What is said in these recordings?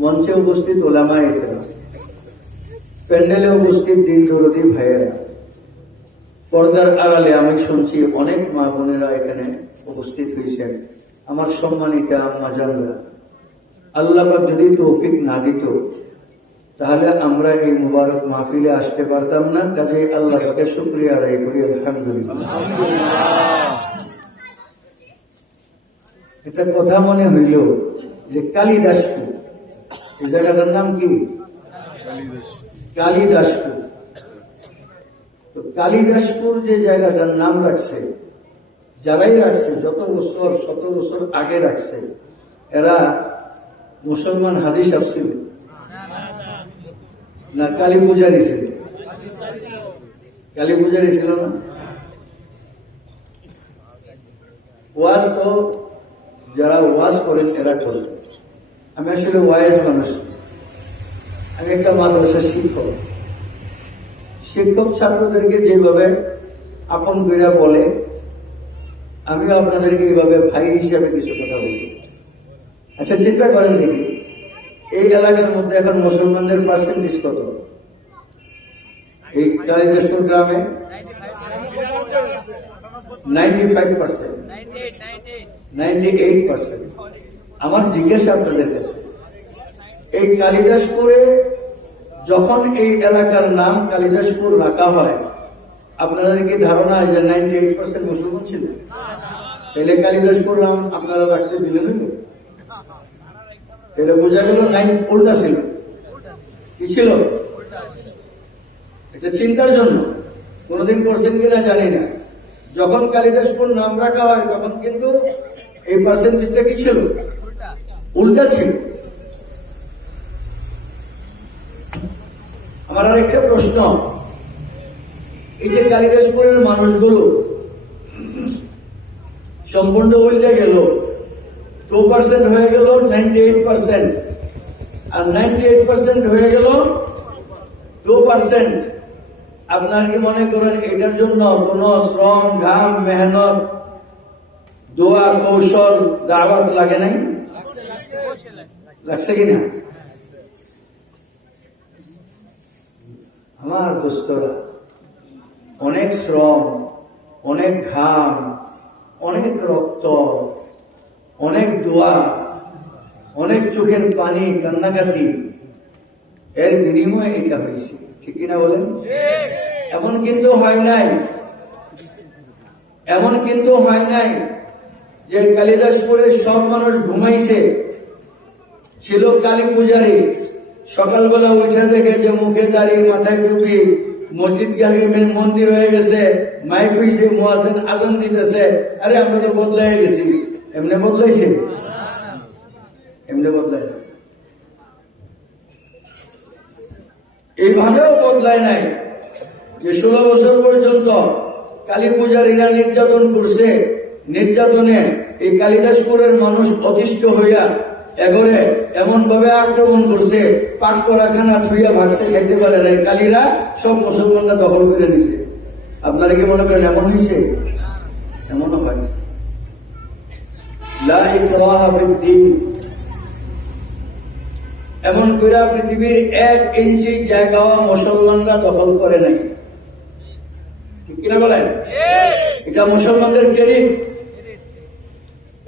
মঞ্চে উপস্থিত ওলামা এখানে প্যান্ডেলে উপস্থিত দিন দরদি ভাইয়েরা। পর্দার আড়ালে আমি শুনছি অনেক মা বোনেরা এখানে উপস্থিত হয়েছেন আমার সম্মানিতা আম্মা জানরা। আল্লাহ যদি তৌফিক না দিত, তাহলে আমরা এই মুবারক মাহফিলে আসতে পারতাম না। কাজে আল্লাহকে শুক্রিয়া আদায় করি, আলহামদুলিল্লাহ। এটা কথা মনে হইল যে কালিদাসপুর জায়গাটার নাম কি? কালিদাসপুর। তো কালিদাসপুর যে জায়গাটার নাম রাখছে, যারাই রাখছে, যত বছর, শত বছর আগে রাখছে, এরা মুসলমান হাজি সাহেব ছিল না কালী পূজারি ছিল কালী পূজারি ছিল না? ওয়াজ তো যারা ওয়াজ করেন, এরা করেন। আমি আসলে ওয়াইজ মানুষ। আমি একটা মাদ্রাসার শিক্ষক। শিক্ষক ছাত্রদেরকে যেভাবে আপন কইরা বলে, আমিও আপনাদেরকে এইভাবে ভাই হিসাবে কিছু কথা বলি। আচ্ছা চিন্তা করেন দেখি, এই এলাকার মধ্যে এখন মুসলমানদের পার্সেন্টেজ কত? এই কালিদাসপুর গ্রামে ninety five percent ninety eight percent আমার জিজ্ঞাসা আপনাদের কাছে, এই কালিদাসপুরে যখন এই এলাকার নাম কালিদাসপুর রাখা হয়, আপনাদের কি ধারণা যে নাইনটি এইট পার্সেন্ট মুসলমান ছিল? তাহলে কালিদাসপুর নাম আপনারা রাখতে দিলেন এটা বোঝা গেল নাইন উল্টা ছিল। কি ছিল? এটা চিন্তার জন্য। কোনদিন করছেন কিনা জানি না। যখন কালিদাসপুর নাম রাখা হয়, তখন কিন্তু এই পার্সেন্টেজটা কি ছিল? উল্টা ছিল। আমার আর একটা প্রশ্ন। এই যে কালিদাসপুরের মানুষগুলো সম্পূর্ণ উল্টে গেল। টু পার্সেন্ট হয়ে গেল নাইনটি এইট পার্সেন্ট আর নাইনটি এইট পার্সেন্ট হয়ে গেল টু পার্সেন্ট আপনার কি মনে করেন এটার জন্য কোন শ্রম, ঘাম, মেহনত, দোয়া, কৌশল, দাওয়াত লাগে নাই? লাগছে কিনা? আমার দোস্তরা, অনেক শ্রম, অনেক ঘাম, অনেক রক্ত, অনেক দোয়া, অনেক চোখের পানি, কান্নাকাটি, এর বিনিময়ে এটা হয়েছে। ঠিক কিনা বলেন? এমন কিন্তু হয় নাই। এমন কিন্তু হয় নাই যে কালিদাসপুরের সব মানুষ ঘুমাইছে। ছিল কালী পূজারী। সকালবেলা উঠে দেখে যে মুখে দাঁড়িয়ে মাথায় টুপি, মসজিদ গাড়ি মন্দির হয়ে গেছে, মাইক হয়েছে মোয়াসেন আজান দিতেছে। আরে, আমরা তো বদলাই গেছি। এমনি বদলাইছে? এমনি বদলাই এইভাবেও বদলায় নাই যে ষোলো বছর পর্যন্ত কালী পূজারীরা নির্যাতন করছে। নির্যাতনে এই কালিদাসপুরের মানুষ অতিষ্ঠ হইয়া এগরে এমন ভাবে আক্রমণ করছে পাক করাখানা থুইয়া ভাগছে খাইতে পারে না এই কালীরা সব মুসলমানরা দখল করে নিছে। আপনারা কি মনে করেন এমন হয়েছে এমনও হয়। এমন করে পৃথিবীর এক ইঞ্চি জায়গা মুসলমানরা দখল করে নাই। ঠিক কিনা বলেন? এটা মুসলমানদের ক্রেডিট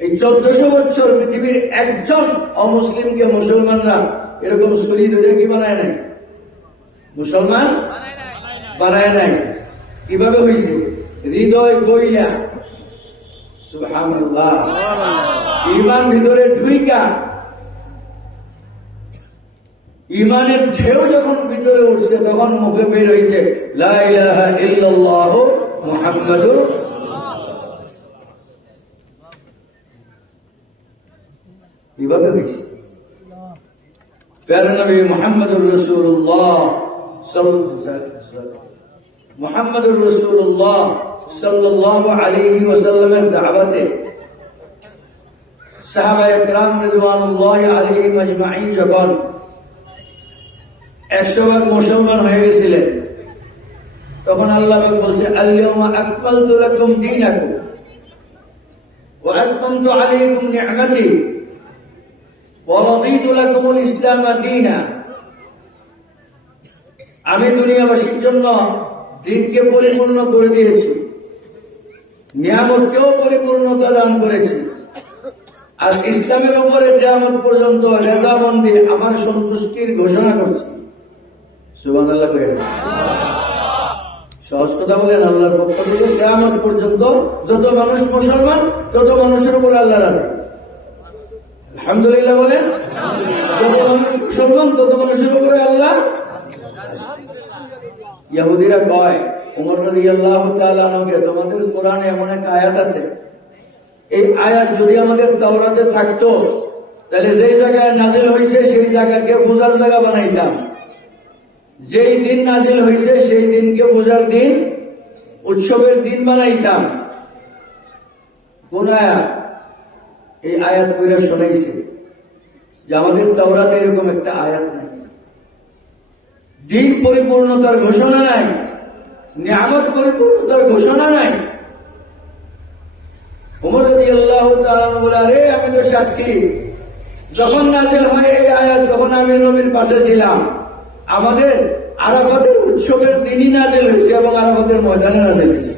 এই চোদ্দশো বছর পৃথিবীর একজন অমুসলিমকে মুসলমানরা এরকম ছুরি ধরে কি বানায় নাই? মুসলমান বানায় নাই। কীভাবে হয়েছে হৃদয় গইলা। ইমান ভিতরে ঢুইকা। ইমানের ঢেউ যখন ভিতরে উঠছে, তখন মুখে বের হয়েছে লা ইলাহা ইল্লাল্লাহু মুহাম্মাদুর কীভাবে হয়েছে। প্যারনবী মোহাম্মদুর রসুল্লাহ মোহাম্মদুর রসুল্লাহ সাল্লাহ আলিহি ওসাল্লামের দাওয়াতে সাহাবা একরাম মুসলমান হয়ে তখন আল্লাহ বলছে আল্লাহুম্মা আকমালতু লাকুম দীনাকুম ওয়া আতমামতু আলাইকুম নি'মাতি ইসলাম আমি দুনিয়াবাসীর জন্য দিনকে পরিপূর্ণ করে দিয়েছি। নিয়ামতকেও পরিপূর্ণতা দান করেছি। আর ইসলামের উপরে নিয়ামত পর্যন্ত রেজাবন্দি আমার সন্তুষ্টির ঘোষণা করছি। সুবান আল্লাহ সহজ কথা বলেন, আল্লাহর পক্ষ থেকে কেয়ামত পর্যন্ত যত মানুষ মুসলমান, তত মানুষের উপর আল্লাহর আছে আলহামদুলিল্লাহ বলেন? আনহুকে, তোমাদের এমন আয়াত আছে। এই আয়াত যদি আমাদের থাকতো, তাহলে যেই জায়গায় নাজিল হয়েছে সেই জায়গাকে বানাইতাম। যেই দিন নাজিল হয়েছে সেই দিনকে বোঝার দিন, উৎসবের দিন বানাইতাম। কোন আয়াত? এই আয়াত কইরা শোনাইছে যে আমাদের তাওরাতে এরকম একটা আয়াত নাই। দিন পরিপূর্ণতার ঘোষণা নাই, নিয়ামত পরিপূর্ণতার ঘোষণা নাই। উমর যদি আল্লাহ আরে, আমি তো সাক্ষী। যখন নাজিল হয় এই আয়াত যখন আমি নবীর পাশে ছিলাম। আমাদের আরাফাতের উৎসবের দিনই নাজিল হয়েছে এবং আরাফাতের ময়দানে নাজিল হয়েছে।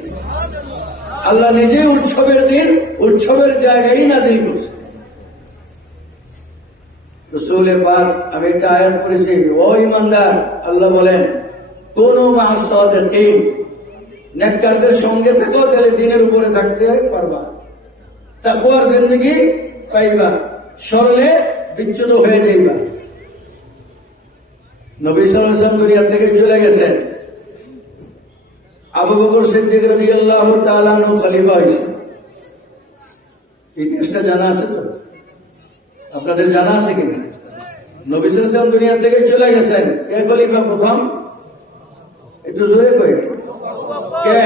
আল্লাহ নিজে উৎসবের দিন, উৎসবের জায়গায় নাজিল করছে। রসুলে পাক, আমি একটা আয়াত করেছি ও ইমানদার, আল্লাহ বলেন, কোন মাস নেককারদের সঙ্গে থাকো, তাহলে দিনের উপরে থাকতে পারবা। তাকুয়ার জিন্দগি পাইবা, সরলে বিচ্ছুত হয়ে যাইবা। নবী সাল্লাম দুনিয়া থেকে চলে গেছেন। আবু বকর সিদ্দিক রাদিয়াল্লাহু তাআলা আনহু খলিফা হয়েছে। ইতিহাসটা জানা আছে তো? আপনাদের জানা আছে কিনা? নবী সাল্লাম দুনিয়া থেকে চলে গেছেন। কে খলিফা প্রথম? একটু জোরে কয়ে কে?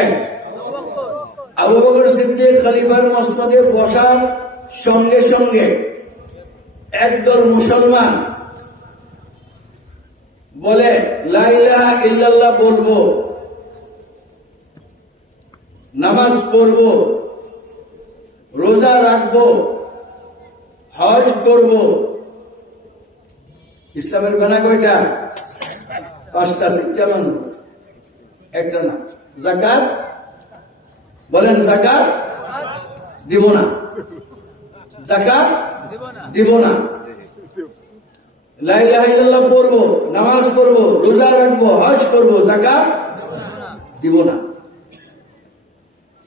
আবু বকর সিদ্দিক খলিফার মসনদে বসার সঙ্গে সঙ্গে একদল মুসলমান বলে লাইলা ইল্লাল্লাহ বলব। নামাজ পড়ব, রোজা রাখব, হজ করব। ইসলামের বেনা কয়টা? পাঁচটা শিক্ষা একটা না। জাকাত? বলেন জাকাত? দিব না। জাকাত? দিব না। পড়ব, নামাজ পড়ব, রোজা রাখব, হজ করব, জাকাত? দিব না।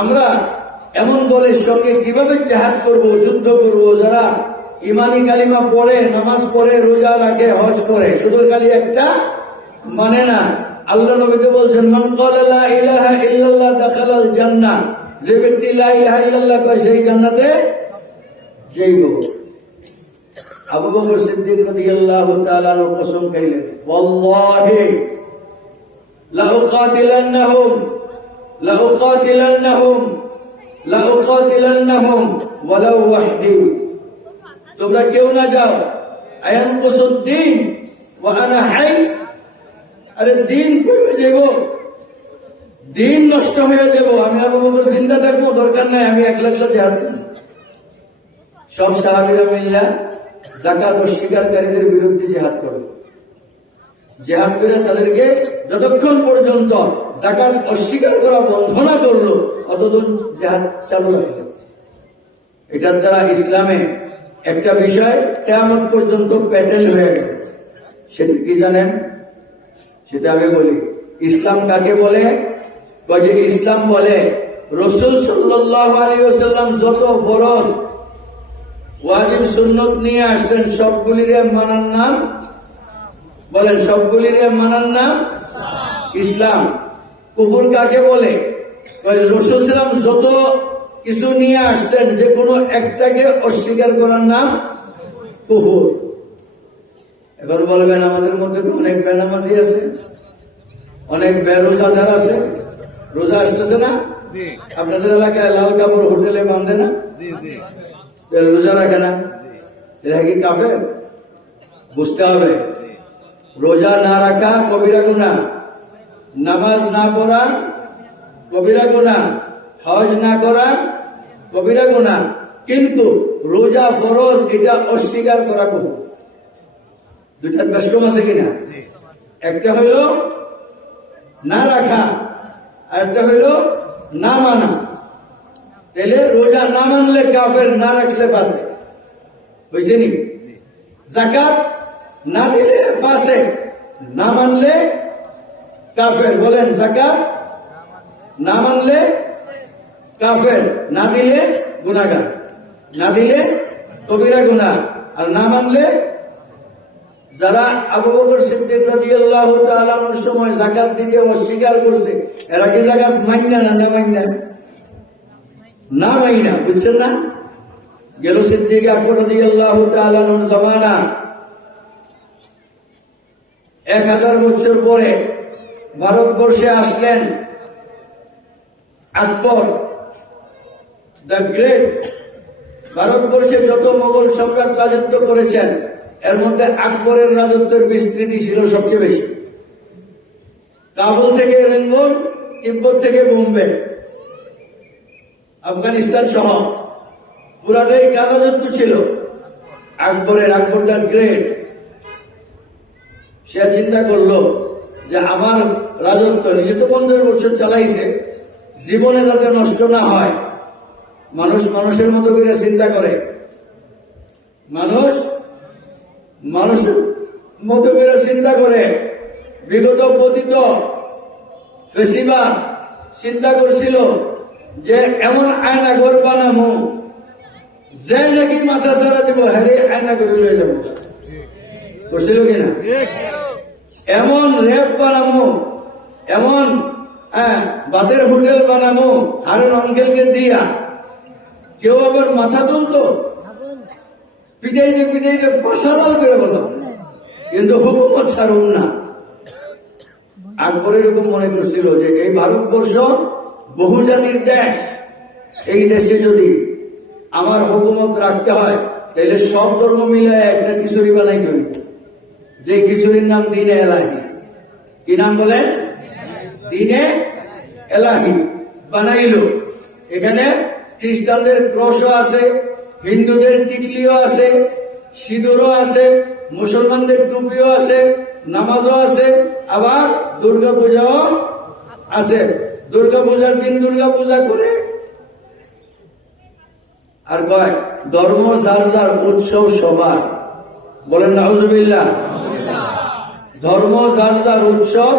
আমরা এমন দলের সঙ্গে কীভাবে জাহাদ করব, যুদ্ধ করব, যারা ইমানি কালিমা পড়ে, নামাজ পড়ে, রোজা রাখে, হজ করে, শুধু খালি একটা মানে না। আল্লাহ নবীকে বলছেন, মান লা ইলাহা ইল্লাল্লাহ দাখালাল জান্নাহ। যে ব্যক্তি লা ইলাহা ইল্লাল্লাহ কয়, সেই জান্নাতে যাইব। আবু বকর সিদ্দিক রাদিয়াল্লাহু তাআলা কসম খাইলেন, ওয়াল্লাহি উকাতিলান্নাহুম লা উকাতিলান্নাহুম ওয়ালাউ ওয়াহদি। তোমরা কেউ না যাও। আয়ান কুসুদ্দিন ওয়া আনা হাই আরে দিন কমে যাব? দিন নষ্ট হয়ে যাব। আমি আবু বকর জিন্দা থাকব, দরকার নাই, আমি একলা একলা করব। সব সাহাবিরা মিল্লা জাকাত অস্বীকারীদের বিরুদ্ধে জেহাদ করবে। জেহাদ করে তাদেরকে যতক্ষণ পর্যন্ত জাকাত অস্বীকার করা বন্ধ না করল অতদিন জেহাদ চালু রাখল এটার দ্বারা ইসলামে একটা বিষয় কেমন পর্যন্ত প্যাটার্ন হয়ে গেল। সেটা কি জানেন? সেটা আমি বলি, ইসলাম কাকে বলে? যে ইসলাম বলে, রসুল ওসাল্লাম যত ফরজ, ওয়াজিব সুন্নত নিয়ে আসছেন, সবগুলির মানার নাম বলেন সবগুলির মানার নাম ইসলাম। কুফুর কাকে বলে? রসুল সালাম যত কিছু নিয়ে আসছেন যে কোনো একটাকে অস্বীকার করার নাম কুফুর। এখন বলবেন আমাদের মধ্যে তো অনেক বেনামাজি আছে অনেক বেরোজাদার আছে। রোজা আসতেছে না? আপনাদের এলাকায় লাল কাপড় হোটেলে বাঁধে না? রোজা রাখে না? এরা কি কাপে বুঝতে হবে। রোজা না রাখা কবিরা গুণা নামাজ না পড়া কবিরা গুণা হজ না করা কবিরা গুণা কিন্তু রোজা ফরজ এটা অস্বীকার করা কুফর। দুইটার ব্যস্তম আছে কিনা? একটা হইল না রাখা আর একটা হইল না মানা। তাহলে রোজা না মানলে কাফের না রাখলে পাশে নি? জাকাত না দিলে পাশে না মানলে কাফের, বলেন জাকাত না মানলে কাফের, না দিলে গুনাগার না দিলে কবিরা গুনাহ, আর না মানলে যারা আবু বকর সিদ্দিক রাদিয়াল্লাহু তাআলার সময় যাকাত দিতে অস্বীকার করছে, এরা কি যাকাত মাইনা না না মাইনা? না মাইনা, বুঝছেন না? গেল সিদ্দিক আকবর রাদিয়াল্লাহু তাআলার জামানা এক হাজার বছর পরে ভারতবর্ষে আসলেন আকবর, দ্য গ্রেট। ভারতবর্ষে যত মোগল সম্রাট রাজত্ব করেছেন, এর মধ্যে আকবরের রাজত্বের বিস্তৃতি ছিল সবচেয়ে বেশি। কাবুল থেকে রেঙ্গন, তিব্বত থেকে বোম্বে, আফগানিস্তান সহ পুরাটাই কার রাজত্ব ছিল। আকবরের, আকবর দ্য গ্রেট। সে চিন্তা করল যে আমার রাজত্ব নিজে তো পঞ্চাশ বছর চালাইছে, জীবনে যাতে নষ্ট না হয়, মানুষ মানুষের মতো করে চিন্তা করে। মানুষ মানুষের মতো করে চিন্তা করে। বিগত পতিত ফেসিবা চিন্তা করছিল যে এমন আয়না ঘর বানামো, যে নাকি মাথা ছাড়া দিব হ্যারে আয়না করে লয়ে যাব। করছিল কিনা? এমন র্যাব বানামো এমন হ্যাঁ, বাতের হোটেল বানামো হারুন অঙ্কেলকে দিয়া। কেউ আবার মাথা তুলতো? পিটাইতে পিটাইতে পাশালাল করে বলো কিন্তু হুকুমত ছাড়ুন না। আকবর এরকম মনে করছিল যে এই ভারতবর্ষ বহুজাতির দেশ। এই দেশে যদি আমার হুকুমত রাখতে হয় তাহলে সব ধর্ম মিলে একটা কিশোরী বানাই করি যে খিচুড়ির নাম দিনে এলাহি। কি নাম বলেন দিনে এলাহি। বানাইলো। এখানে খ্রিস্টানদের ক্রসও আছে, হিন্দুদের টিকলিও আছে, সিঁদুরও আছে, মুসলমানদের টুপিও আছে, নামাজও আছে, আবার দুর্গা পূজাও আছে। দুর্গা পূজার দিন দুর্গা পূজা করে আর কয়? ধর্ম যার যার উৎসব সবার। বলেন নাউজুবিল্লাহ ধর্ম যার উৎসব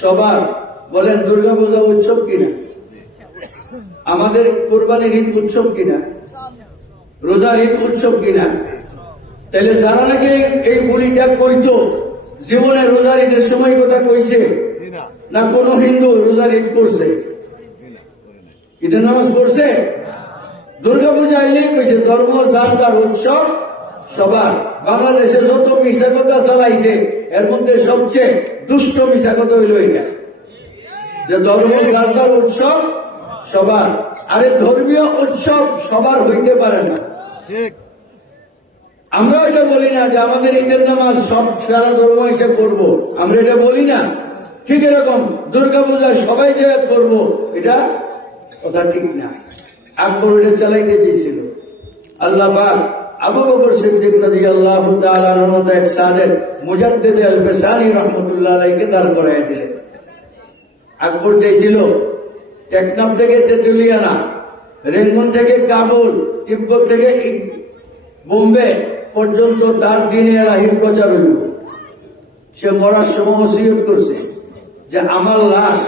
সবার। বলেন দুর্গা পূজা উৎসব কিনা? আমাদের কোরবানির ঈদ উৎসব কিনা? রোজার ঈদ উৎসব কিনা? তাহলে যারা নাকি এই বলিটা কইতো, জীবনে রোজার ঈদের সময় কথা কইছে, না কোন হিন্দু রোজার ঈদ করছে? ঈদের নামাজ পড়ছে? দুর্গা পূজা আইলেই কইছে, ধর্ম যার যার উৎসব সবার বাংলাদেশে যত মিশা কথা চালাইছে এর মধ্যে সবচেয়ে দুষ্ট মিশা কথা হইল এটা যে ধর্ম যার যার উৎসব সবার আরে ধর্মীয় উৎসব সবার হইতে পারে না। আমরা এটা বলি না যে আমাদের ঈদের নামাজ সব সারা ধর্ম এসে করব। আমরা এটা বলি না। ঠিক এরকম দুর্গা পূজা সবাই যে করব এটা কথা ঠিক না। আকবর এটা চালাইতে চেয়েছিল। আল্লাহ পাক আবু বকর সিদ্দিক তাআলার মতো এক সাদেক মুজাদ্দিদ আল ফিসানি রাহমাতুল্লাহ আলাইহিকে দাঁড় করায় দিলেন। আকবর চাইছিল, টেকনাফ থেকে তেতুলিয়ানা, রেঙ্গুন থেকে কাবুল, তিব্বত থেকে বোম্বে পর্যন্ত তার দিনে রাহির প্রচার হইল। সে মরার সময় করছে যে আমার লাশ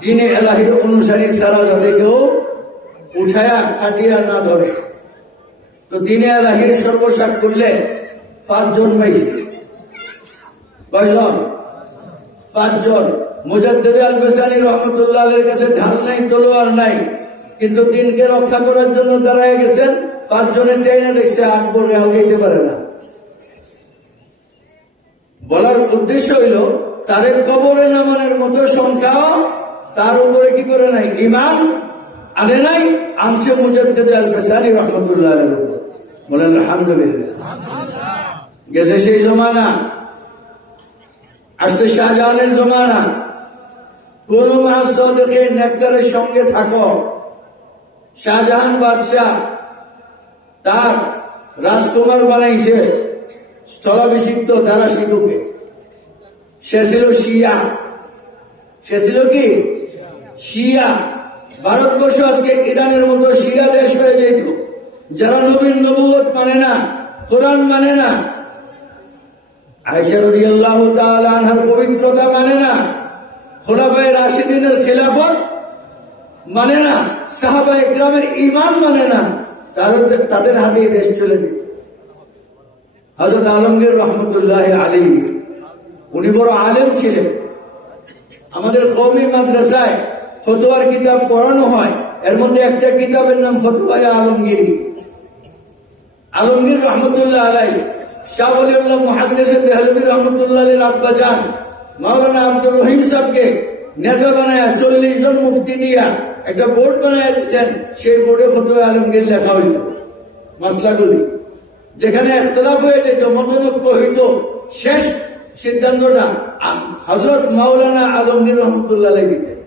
দিনে এলাহির অনুসারী ছাড়া যাতে কেউ উঠায়া কাটিয়া না ধরে। তো দিনে এলাহির সর্বসাক করলে পাঁচজন পাইছে কয়জন? পাঁচজন। মুজাদ্দিদ আল বেসানি রহমতুল্লাহ আলের কাছে ঢাল নাই, তলোয়ার নাই। কিন্তু দিনকে রক্ষা করার জন্য দাঁড়ায় গেছেন পাঁচজনের ট্রেনে দেখছে আকবর রেহাল দিতে পারে না। বলার উদ্দেশ্য হইল, তাদের কবরে নামানের মতো সংখ্যা তার উপরে কি করে নাই? ইমান আনে নাই? আমসে মুজাদ্দেদ আল ফেসানি রহমতুল্লাহ আলের বলেন, আলহামদুলিল্লাহ। গেছে সেই জমানা। আসছে শাহজাহানের জমানা। কোন মাসকে নেককারের সঙ্গে থাকো, শাহজাহান বাদশাহ তার রাজকুমার বানাইছে স্থলাভিষিক্ত দ্বারা শিশুকে সে ছিল শিয়া। সে ছিল কি? শিয়া। ভারতবর্ষ আজকে ইরানের মতো শিয়া দেশ হয়ে যেত। যারা নবীন নবুয়ত মানে না, কোরআন মানে না পবিত্রতা মানে না রাশিদিনের খেলাফত মানে না সাহাবা ঈমান মানে না তাদের তাদের হাতে দেশ চলে যেত হযরত আলমগীর রহমতুল্লাহ আলী উনি বড় আলেম ছিলেন। আমাদের কওমি মাদ্রাসায় ফতোয়ার কিতাব পড়ানো হয়। এর মধ্যে একটা কিতাবের নাম ফতোয়া আলমগীরি। আলমগীর রহমতুল্লাহ আলাই, শাহ মহাদ্দেশ দেহলবী রহমতুল্লাহ আব্বা যান মাওলানা আব্দুর রহিম সাহকে নেতা বানায় চল্লিশ জন মুফতি দিয়া একটা বোর্ড বানায় দিচ্ছেন সেই বোর্ডে ফতোয়া আলমগীর লেখা হইত মাসলাগুলি, যেখানে একতলাফ হয়ে যেত মতনৈক্য হইত, শেষ সিদ্ধান্তটা হজরত মাওলানা আলমগীর রহমতুল্লাহ দিতেন।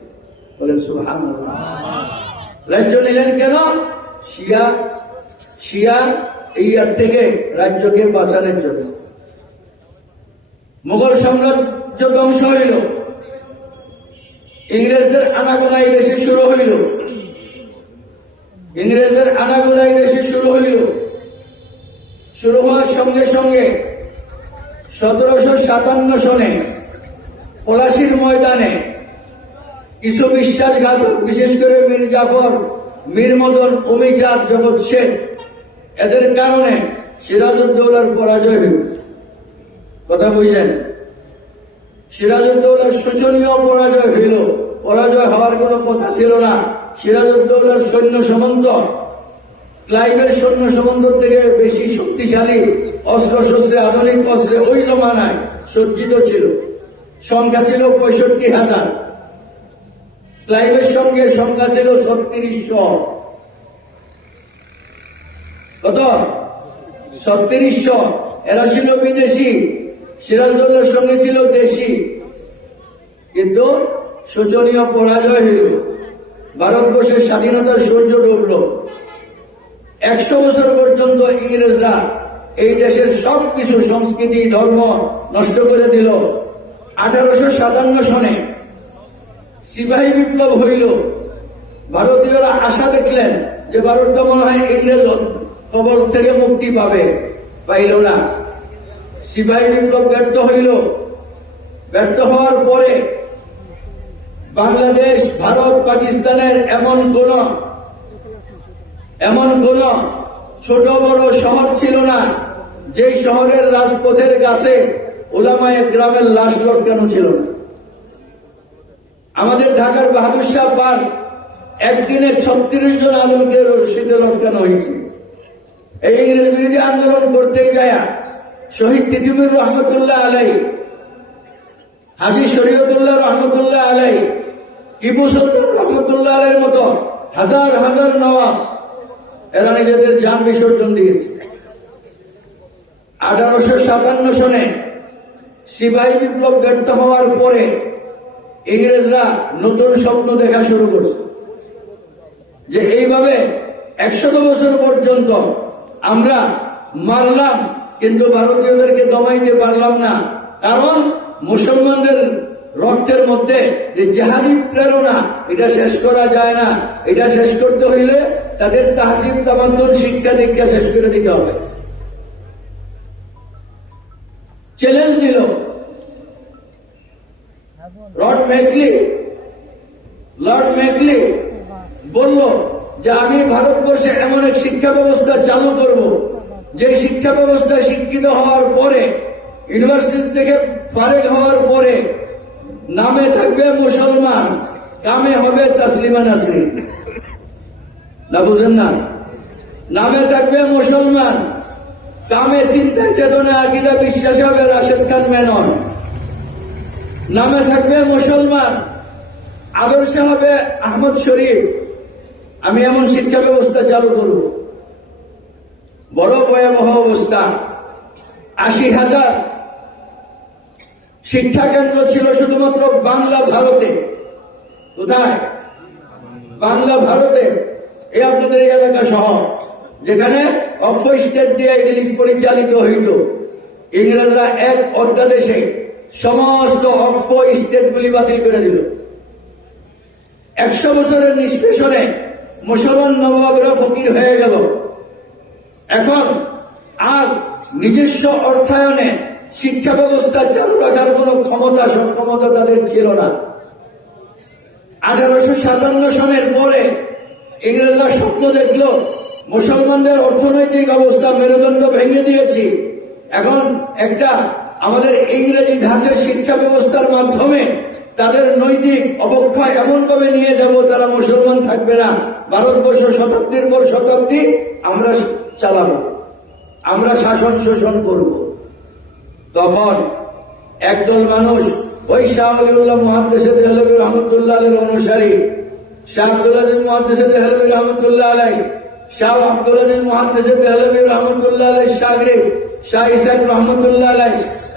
বলেন সুহান রাজ্য নিলেন কেন? শিয়া শিয়া এই আর থেকে রাজ্যকে বাঁচানোর জন্য। মুঘল সাম্রাজ্য ধ্বংস হইল। ইংরেজদের আনাগোনাই দেশে শুরু হইল। ইংরেজদের আনাগোনাই দেশে শুরু হইল। শুরু হওয়ার সঙ্গে সঙ্গে সতেরোশো সাতান্ন সনে পলাশির ময়দানে কিছু বিশ্বাসঘাতক, বিশেষ করে মীর জাফর, মীর মদন অমিচাঁদ জগৎ শেখ এদের কারণে সিরাজউদ্দৌলার পরাজয় হইল কথা বুঝলেন? সিরাজউদ্দৌলার শোচনীয় পরাজয় হইল। পরাজয় হওয়ার কোনো কথা ছিল না। সিরাজউদ্দৌলার সৈন্য সামন্ত, ক্লাইভের সৈন্য সামন্ত থেকে বেশি শক্তিশালী অস্ত্র শস্ত্রে আধুনিক অস্ত্রে ওই জমানায় সজ্জিত ছিল। সংখ্যা ছিল পঁয়ষট্টি হাজার। ক্লাইভের সঙ্গে সংখ্যা ছিল ছত্রিশশো। কত? ছত্রিশশো। এরা ছিল বিদেশি। সিরাজদৌল্লার সঙ্গে ছিল দেশি। কিন্তু শোচনীয় পরাজয় হইল ভারতবর্ষের স্বাধীনতার সূর্য ডুবল। একশো বছর পর্যন্ত ইংরেজরা এই দেশের সব কিছু সংস্কৃতি, ধর্ম নষ্ট করে দিল। আঠারোশো সাতান্ন সনে সিপাহী বিপ্লব হইল। ভারতীয়রা আশা দেখলেন যে ভারতটা মনে হয় ইংরেজ খবর থেকে মুক্তি পাবে। পাইল না। সিপাহী বিপ্লব ব্যর্থ হইল। ব্যর্থ হওয়ার পরে বাংলাদেশ, ভারত, পাকিস্তানের এমন কোন এমন কোন ছোট বড় শহর ছিল না, যেই শহরের রাজপথের কাছে ওলামায় গ্রামের লাশ লটকানো ছিল না। আমাদের ঢাকার বাহাদুর শাহ পার্ক একদিনে ছত্রিশ জন আলমকে রশিদে লটকানো হয়েছে। এই ইংরেজ বিরোধী আন্দোলন করতে যায় শহীদ তিতিমুর রহমতুল্লাহ আলাই, হাজি শরীয়তুল্লাহ রহমতুল্লাহ আলাই, টিপু সুলতান রহমতুল্লাহ আলাইয়ের মতো হাজার হাজার নবাব এরা নিজেদের যান বিসর্জন দিয়েছে। আঠারোশো সাতান্ন সনে সিপাহী বিপ্লব ব্যর্থ হওয়ার পরে ইংরেজরা নতুন স্বপ্ন দেখা শুরু করছে। যে এইভাবে একশত বছর পর্যন্ত আমরা মারলাম, কিন্তু ভারতীয়দেরকে দমাইতে পারলাম না। কারণ মুসলমানদের রক্তের মধ্যে যে জেহাদি প্রেরণা, এটা শেষ করা যায় না। এটা শেষ করতে হইলে তাদের তাহসিব তামান্তর শিক্ষা দীক্ষা শেষ করে দিতে হবে। চ্যালেঞ্জ নিল। লর্ড ম্যাকলি লর্ড ম্যাকলি বলল যে আমি ভারতবর্ষে এমন এক শিক্ষা ব্যবস্থা চালু করব। যে শিক্ষা ব্যবস্থা শিক্ষিত হওয়ার পরে, ইউনিভার্সিটি থেকে ফারেক হওয়ার পরে, নামে থাকবে মুসলমান, কামে হবে তাসলিমা নাসরিন। না বুঝেন না? নামে থাকবে মুসলমান, কামে চিন্তায় চেতনা আকিদা বিশ্বাস হবে রাশেদ খান মেনন। নামে থাকবে মুসলমান। আদর্শে হবে আহমদ শরীফ। আমি এমন শিক্ষা ব্যবস্থা চালু করব। বড় ভয়াবহ অবস্থা। আশি হাজার শিক্ষা কেন্দ্র ছিল শুধুমাত্র বাংলা ভারতে। কোথায়? বাংলা ভারতে। এই আপনাদের এই এলাকা সহ, যেখানে অক্ষয় স্টেট দিয়ে পরিচালিত হইত। ইংরেজরা এক অধ্যাদেশে সমস্ত অক্ষয় স্টেটগুলি বাতিল করে দিল। একশো বছরের নিষ্পেষণে মুসলমান নবাবরা ফকির হয়ে গেল। এখন আর নিজস্ব অর্থায়নে শিক্ষা ব্যবস্থা চালু রাখার কোন ক্ষমতা, সক্ষমতা তাদের ছিল না। আঠারোশো সাতান্ন সনের পরে ইংরেজরা স্বপ্ন দেখল, মুসলমানদের অর্থনৈতিক অবস্থা মেরুদণ্ড ভেঙে দিয়েছি। এখন একটা আমাদের ইংরেজি ধাঁচের শিক্ষা ব্যবস্থার মাধ্যমে তাদের নৈতিক অবক্ষয় এমন ভাবে নিয়ে যাব, তারা মুসলমান থাকবে না। ভারতবর্ষ শতাব্দীর পর শতাব্দী আমরা চালাবো, আমরা শাসন শোষণ করব। তখন একদল মানুষ ওই শাহ আলিউল্লাহ মহাদ্দেশে দেহলবী রহমতুল্লাহ আলের অনুসারী, শাহ আব্দুল আজিজ মহাদ্দেশে দেহলবী রহমতুল্লাহ আলাই শাহ আব্দুল আজিজ মহাদ্দেশে দেহলবী রহমতুল্লাহ আলাই সাগরে, শাহ ইসাক রহমতুল্লাহ আলাই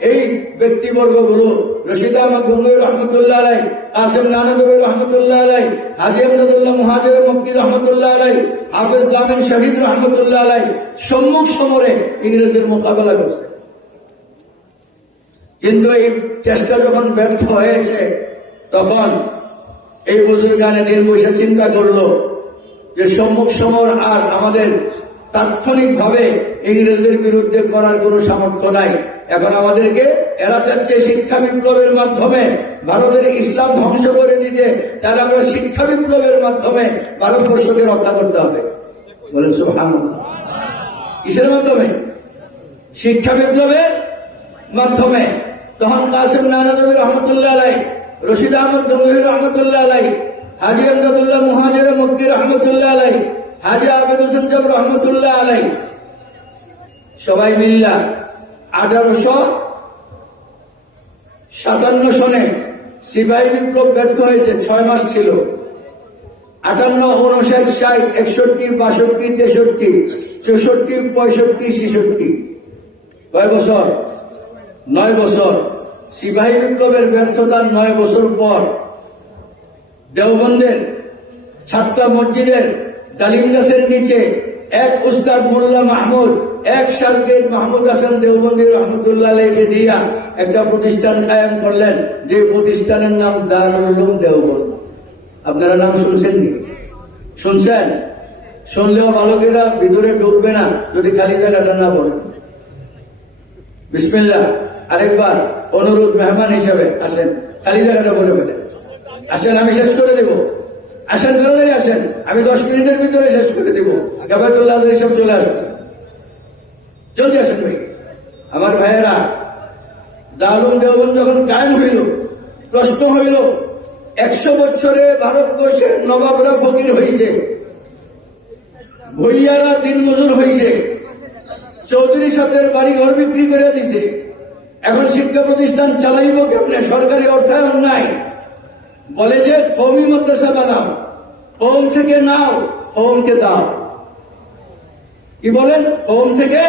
এই ব্যক্তিবর্গগুলো, রশিদ আহমদ রহমতুল্লাহ আলাই, কাসেম রহমতুল্লাহ হাজি আলাই সমরে ইংরেজের মোকাবেলা করছে। কিন্তু এই চেষ্টা যখন ব্যর্থ হয়েছে, তখন এই বুজুর্গানে বসে চিন্তা করল যে সম্মুখ সমর আর আমাদের তাৎক্ষণিক ভাবে ইংরেজদের বিরুদ্ধে করার কোনো সামর্থ্য নাই। এখন আমাদেরকে এরা চাচ্ছে শিক্ষা বিপ্লবের মাধ্যমে ভারতের ইসলাম ধ্বংস করে দিতে। তাহলে আমরা শিক্ষা বিপ্লবের মাধ্যমে ভারতবর্ষকে রক্ষা করতে হবে। বলেন কিসের মাধ্যমে? শিক্ষা বিপ্লবের মাধ্যমে। তখন কাসিম নানাদবী রহমতুল্লাহ আলাই, রশিদ আহমদ গঙ্গহির রহমতুল্লাহ আলাই, হাজি আমদাদুল্লাহ মুহাজির মুক্তি রহমতুল্লাহ আলাই, হাজি আবেদ হোসেন রহমতুল্লাহ আলাই, সবাই মিল্লা আঠারোশো সাতান্ন সনে সিপাহী বিপ্লব ব্যর্থ হয়েছে, ছয় মাস ছিল। আটান্ন উনষাট ষাট, একষট্টি, বাষট্টি, তেষট্টি, চৌষট্টি, পঁয়ষট্টি, ছেষট্টি। কয় বছর? নয় বছর। সিপাহী বিপ্লবের ব্যর্থতার নয় বছর পর দেওবন্দের ছাত্র মসজিদের ডালিম গাছের নিচে এক উস্তাদ মোল্লা মাহমুদ, এক সালগের মাহমুদ হাসান দেওবন্দি রহমতুল্লাহ দিয়া একটা প্রতিষ্ঠান কায়েম করলেন, যে প্রতিষ্ঠানের নাম দারুল দেওবন্দ। আপনারা নাম শুনছেন নি শুনছেন? শুনলেও বালকেরা ভিতরে ঢুকবে না, যদি খালি জায়গাটা না বলেন। বিসমিল্লাহ। আরেকবার অনুরোধ মেহমান হিসাবে আসেন, খালি জায়গাটা বলে ফেলেন। আসেন, আমি শেষ করে দেব। আসেন, তাড়াতাড়ি আসেন। আমি দশ মিনিটের ভিতরে শেষ করে দেব। গাবাতুল্লাহ সব চলে আসতেছে জলদি আসেন ভাই। আমার ভাইয়েরা দারুণ দেওবন যখন কায়েম হইল, প্রশ্ন হইল, একশো বছরে ভারতবর্ষের নবাবরা ফকির হয়েছে ভৈয়ারা দিন মজুর হয়েছে চৌধুরী সাহেবের বাড়ি ঘর বিক্রি করে দিছে। এখন শিক্ষা প্রতিষ্ঠান চালাইব কেমনে? সরকারি অর্থায়ন নাই। বলে যে, কৌমি মাদ্রাসা বানাও, কৌম থেকে নাও, কৌমকে দাও। কি বলেন? কৌম থেকে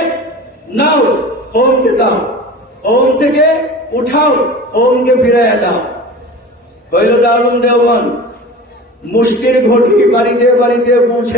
নাও, কৌমকে দাও। কৌম থেকে উঠাও, কৌমকে ফিরাইয়া দাও। কইল দারুণ দেওয়ান মুশকিল ঘটি বাড়িতে বাড়িতে পৌঁছে